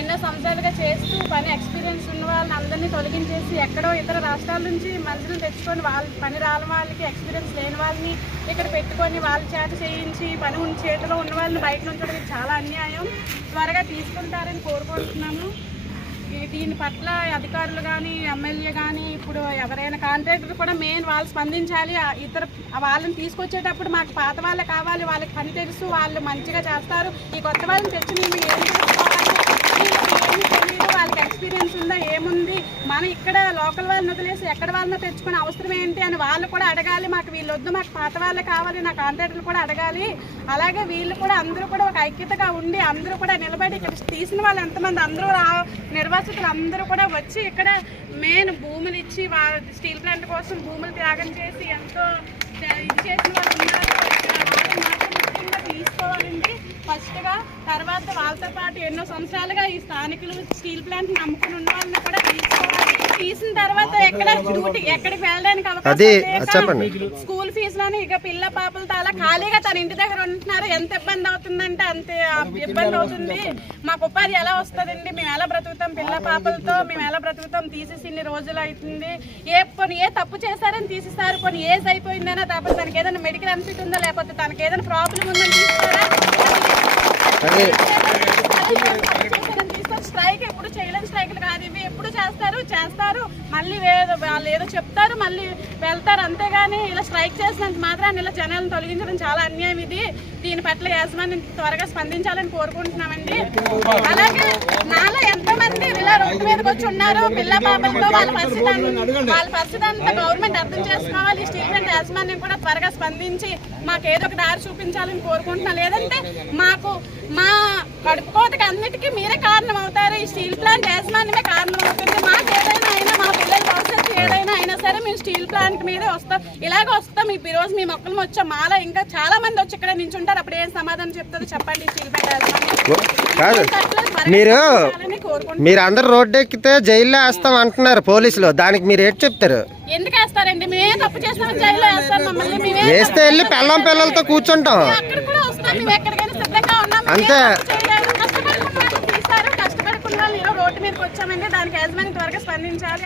ఎన్నో సంవత్సరాలుగా చేస్తూ పని ఎక్స్పీరియన్స్ ఉన్న వాళ్ళని అందరినీ తొలగించేసి ఎక్కడో ఇతర రాష్ట్రాల నుంచి మనుషులను తెచ్చుకొని వాళ్ళ పని రాని వాళ్ళకి ఎక్స్పీరియన్స్ లేని వాళ్ళని ఇక్కడ పెట్టుకొని వాళ్ళ చేత చేయించి పని చేతిలో ఉన్న వాళ్ళని బయట ఉంచడం ఇది చాలా అన్యాయం. త్వరగా తీసుకుంటారని కోరుకుంటున్నాము. దీని పట్ల అధికారులు కానీ ఎమ్మెల్యే కానీ ఇప్పుడు ఎవరైనా కాంట్రాక్టర్ కూడా మెయిన్ వాళ్ళు స్పందించాలి. ఇతర వాళ్ళని తీసుకొచ్చేటప్పుడు మాకు పాత వాళ్ళే కావాలి, వాళ్ళకి పని తెలుసు, వాళ్ళు మంచిగా చేస్తారు. ఈ కొత్త వాళ్ళని తెచ్చి మేము ఏం చేసుకోవాలి, ఏమి తెలియదు, వాళ్ళకి ఎక్స్పీరియన్స్ ఉందా ఏముంది, మనం ఇక్కడ లోకల్ వాళ్ళని వదిలేసి ఎక్కడ వాళ్ళని తెచ్చుకునే అవసరం ఏంటి అని వాళ్ళు కూడా అడగాలి. మాకు వీళ్ళు వద్దు, మాకు పాత వాళ్ళే కావాలి, నా కాంట్రాక్టర్లు కూడా అడగాలి. అలాగే వీళ్ళు కూడా అందరూ కూడా ఒక ఐక్యతగా ఉండి అందరూ కూడా నిలబడి ఇక్కడ తీసిన వాళ్ళు ఎంతమంది అందరూ నిర్వాసితులు అందరూ కూడా వచ్చి ఇక్కడ మెయిన్ భూములు ఇచ్చి స్టీల్ ప్లాంట్ కోసం భూములు త్యాగం చేసి ఎంతో ఇది చేసిన వాళ్ళు ఉన్నారు. ముఖ్యంగా తీసుకోవాలండి ఫస్ట్గా. తర్వాత వాళ్ళతో పాటు ఎన్నో సంవత్సరాలుగా ఈ స్థానికులు స్టీల్ ప్లాంట్ నమ్ముకుని ఉన్న వాళ్ళని కూడా తీసుకోవాలి. తీసిన తర్వాత ఎక్కడ డ్యూటీ ఎక్కడికి వెళ్ళడానికి అవకాశం, స్కూల్ ఫీజులని ఇక పిల్ల పాపలతో అలా ఖాళీగా తన ఇంటి దగ్గర ఉంటున్నారు. ఎంత ఇబ్బంది అవుతుందంటే అంత ఇబ్బంది అవుతుంది. మాకు ఉపాధి ఎలా వస్తుందండి, మేము ఎలా బ్రతుకుతాం, పిల్ల పాపలతో మేము ఎలా బ్రతుకుతాం. తీసేసి ఇన్ని రోజులు అవుతుంది. ఏ తప్పు చేశారని తీసేస్తారు, కొన్ని ఏజ్ అయిపోయిందనా, లేకపోతే తనకి ఏదైనా మెడికల్ అన్ఫిట్ ఉందా, లేకపోతే తనకి ఏదైనా ప్రాబ్లం ఉందని తీస్తారా. స్ట్రైక్ ఎప్పుడు చేయలేని స్ట్రైకులు కాదు ఇవి. ఎప్పుడు చేస్తారు మళ్ళీ వాళ్ళు ఏదో చెప్తారు మళ్ళీ వెళ్తారు, అంతేగాని ఇలా స్ట్రైక్ చేసినంత మాత్రాన్ని ఇలా జనాలను తొలగించడం చాలా అన్యాయం. దీని పట్ల యాజమాన్యం త్వరగా స్పందించాలని కోరుకుంటున్నామండి. అలాగే నాలో ఎంతమంది ఇలా రోడ్డు మీదకి వచ్చి ఉన్నారు పిల్ల పాపలతో, వాళ్ళ పరిస్థితి అంతా గవర్నమెంట్ అర్థం చేసుకోవాలి. స్టీల్ ప్లాంట్ యాజమాన్యం కూడా త్వరగా స్పందించి మాకు ఏదో ఒక దారి చూపించాలని కోరుకుంటున్నాం. లేదంటే మాకు మా కడుపుకోతకి అన్నిటికీ మీరే కారణం అవుతారు, ఈ స్టీల్ ప్లాంట్ యాజమాన్యమే కారణం అవుతుంది. మాకు ఏదైనా అయినా మా పిల్లల భవిష్యత్తు ఏదైనా అయినా సరే మేము స్టీల్ ప్లాంట్ మీదే వస్తాం. ఇలాగ వస్తాం. ఈ రోజు మీ మొక్కలు వచ్చాం, మాలో ఇంకా చాలా మంది వచ్చి ఇక్కడ నించుంటారు. అప్పుడు ఏం సమాధానం చెప్తుంది చెప్పండి స్టీల్ ప్లాంట్ యాజమాన్యం. మీరు అందరు రోడ్డు ఎక్కితే జైల్లో వేస్తాం అంటున్నారు పోలీసులు, దానికి మీరు ఏంటి చెప్తారు? ఎందుకు వేస్తారండి? మేమే తప్పు చేస్తామని జైల్లో వేస్తారు మమ్మల్ని. వేస్తే వెళ్ళి పిల్లలతో కూర్చుంటాం అక్కడ కూడా వస్తాం. మేము ఎక్కడికైనా సిద్ధంగా ఉన్నాం. అంతే. కష్టపడుకున్న వాళ్ళు రోడ్డు మీదకి వచ్చామండి. దానికి యాజమాన్యం త్వరగా స్పందించాలి.